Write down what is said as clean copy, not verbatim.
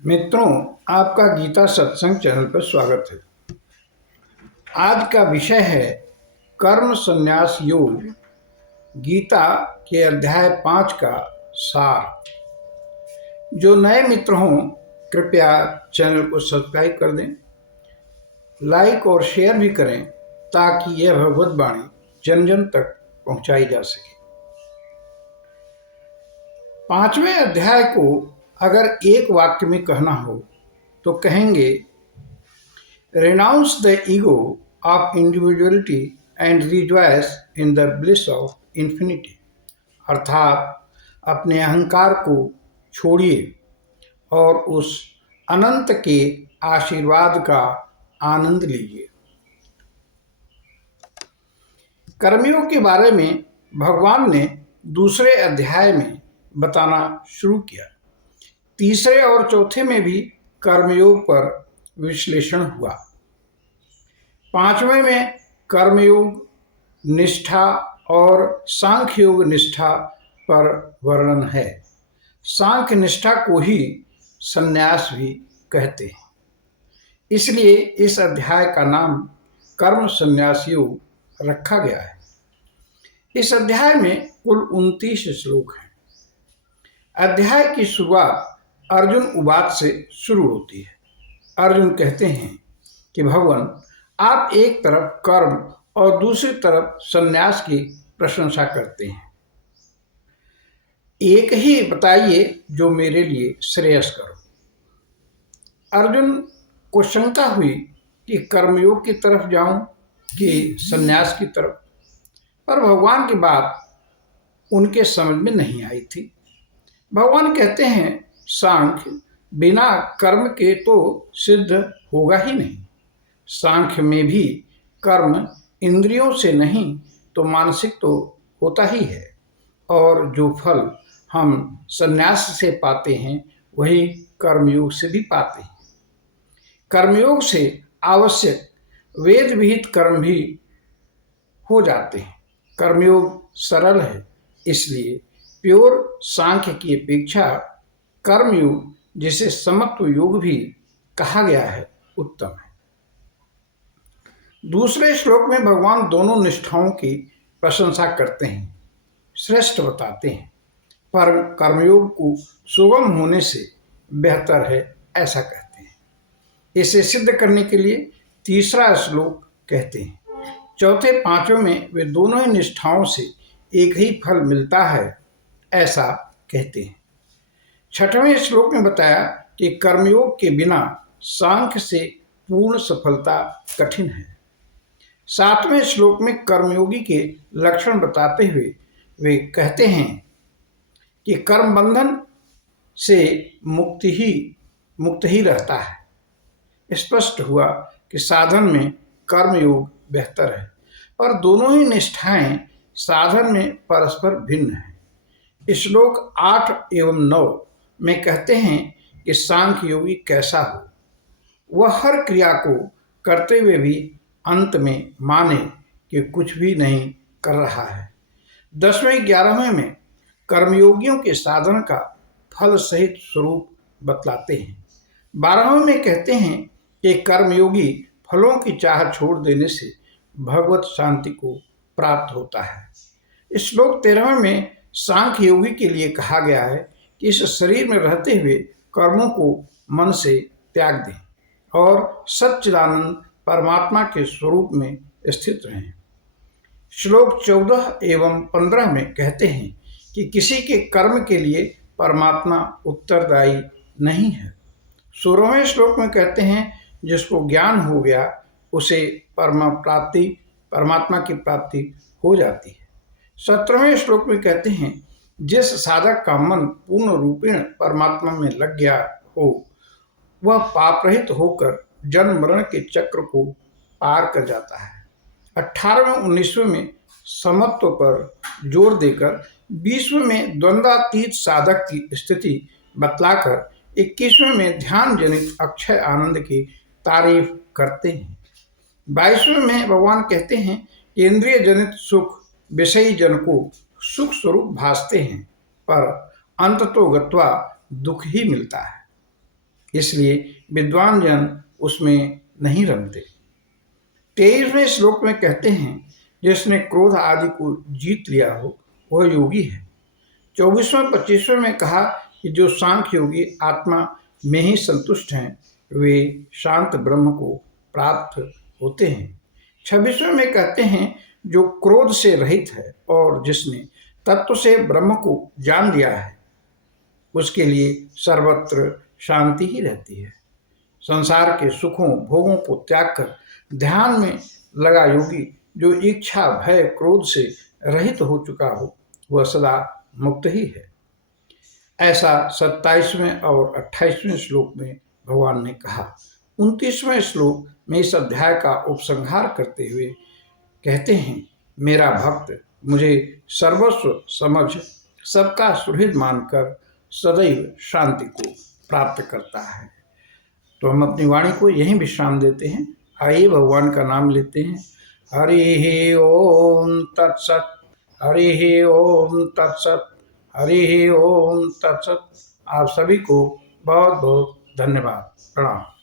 मित्रों, आपका गीता सत्संग चैनल पर स्वागत है। आज का विषय है कर्म संन्यास योग, गीता के अध्याय 5 का सार। जो नए मित्र हों कृपया चैनल को सब्सक्राइब कर दें, लाइक और शेयर भी करें ताकि यह भगवत वाणी जन जन तक पहुंचाई जा सके। 5वें अध्याय को अगर एक वाक्य में कहना हो तो कहेंगे, Renounce the ego of individuality and rejoice in the bliss of infinity। अर्थात अपने अहंकार को छोड़िए और उस अनंत के आशीर्वाद का आनंद लीजिए। कर्मयोग के बारे में भगवान ने दूसरे अध्याय में बताना शुरू किया। तीसरे और चौथे में भी कर्मयोग पर विश्लेषण हुआ। 5वें में कर्मयोग निष्ठा और सांख्य योग निष्ठा पर वर्णन है। सांख्य निष्ठा को ही संन्यास भी कहते हैं, इसलिए इस अध्याय का नाम कर्म संन्यास योग रखा गया है। इस अध्याय में कुल 29 श्लोक हैं। अध्याय की शुरुआत अर्जुन उवाच से शुरू होती है। अर्जुन कहते हैं कि भगवान, आप एक तरफ कर्म और दूसरी तरफ संन्यास की प्रशंसा करते हैं। एक ही बताइए जो मेरे लिए श्रेयस्कर हो। अर्जुन को शंका हुई कि कर्मयोग की तरफ जाऊं कि संन्यास की तरफ, पर भगवान की बात उनके समझ में नहीं आई थी। भगवान कहते हैं, सांख्य बिना कर्म के तो सिद्ध होगा ही नहीं। सांख्य में भी कर्म इंद्रियों से नहीं तो मानसिक तो होता ही है, और जो फल हम संन्यास से पाते हैं वही कर्मयोग से भी पाते हैं। कर्मयोग से आवश्यक वेद विहित कर्म भी हो जाते हैं। कर्मयोग सरल है, इसलिए प्योर सांख्य की अपेक्षा कर्मयोग, जिसे समत्व योग भी कहा गया है, उत्तम है। दूसरे श्लोक में भगवान दोनों निष्ठाओं की प्रशंसा करते हैं, श्रेष्ठ बताते हैं, पर कर्मयोग को सुगम होने से बेहतर है ऐसा कहते हैं। इसे सिद्ध करने के लिए तीसरा श्लोक कहते हैं, चौथे पांचवें में वे दोनों ही निष्ठाओं से एक ही फल मिलता है ऐसा कहते हैं। 6वें श्लोक में बताया कि कर्मयोग के बिना सांख्य से पूर्ण सफलता कठिन है। 7वें श्लोक में कर्मयोगी के लक्षण बताते हुए वे कहते हैं कि कर्म बंधन से मुक्त ही रहता है। स्पष्ट हुआ कि साधन में कर्मयोग बेहतर है, पर दोनों ही निष्ठाएं साधन में परस्पर भिन्न हैं। श्लोक 8 एवं 9 में कहते हैं कि सांख्य योगी कैसा हो। वह हर क्रिया को करते हुए भी अंत में माने कि कुछ भी नहीं कर रहा है। 10वें 11वें में कर्मयोगियों के साधन का फल सहित स्वरूप बतलाते हैं। 12वें में कहते हैं कि कर्मयोगी फलों की चाह छोड़ देने से भगवत शांति को प्राप्त होता है। श्लोक 13वें में सांख्य योगी के लिए कहा गया है कि इस शरीर में रहते हुए कर्मों को मन से त्याग दें और सच्चिदानंद परमात्मा के स्वरूप में स्थित रहें। श्लोक 14 एवं 15 में कहते हैं कि किसी के कर्म के लिए परमात्मा उत्तरदायी नहीं है। 16वें श्लोक में कहते हैं, जिसको ज्ञान हो गया उसे परमात्मा की प्राप्ति हो जाती है। 17वें श्लोक में कहते हैं, जिस साधक का मन पूर्ण रूपेण परमात्मा में लग गया हो वह पाप रहित होकर जन्म मरण के चक्र को पार कर जाता है। 18वें 19वें में समत्व पर जोर देकर 20वें में द्वंद्वातीत साधक की स्थिति बतलाकर 21वें में ध्यान जनित अक्षय आनंद की तारीफ करते हैं। 22वें में भगवान कहते हैं कि इंद्रिय जनित सुख विषयी जन को सुख स्वरूप भासते हैं, पर अंततो गत्वा दुख ही मिलता है। इसलिए विद्वान जन उसमें नहीं रमते। 23वें श्लोक में कहते हैं, जिसने क्रोध आदि को जीत लिया हो वह योगी है। 24वें 25वें में कहा कि जो सांख्य योगी आत्मा में ही संतुष्ट हैं वे शांत ब्रह्म को प्राप्त होते हैं। 26वें में कहते हैं, जो क्रोध से रहित है और जिसने तत्व से ब्रह्म को जान लिया है उसके लिए सर्वत्र शांति ही रहती है। संसार के सुखों भोगों को त्याग कर ध्यान में लगा योगी जो इच्छा भय क्रोध से रहित हो चुका हो वह सदा मुक्त ही है। ऐसा 27वें और 28वें श्लोक में भगवान ने कहा। 29वें श्लोक में इस अध्याय का उपसंहार करते हुए कहते हैं, मेरा भक्त मुझे सर्वस्व समझ सबका सुहृद मानकर सदैव शांति को प्राप्त करता है। तो हम अपनी वाणी को यहीं विश्राम देते हैं। आइए भगवान का नाम लेते हैं। हरि ओम तत्सत, हरि ओम तत्सत, हरि ओम तत्सत। आप सभी को बहुत बहुत धन्यवाद। प्रणाम।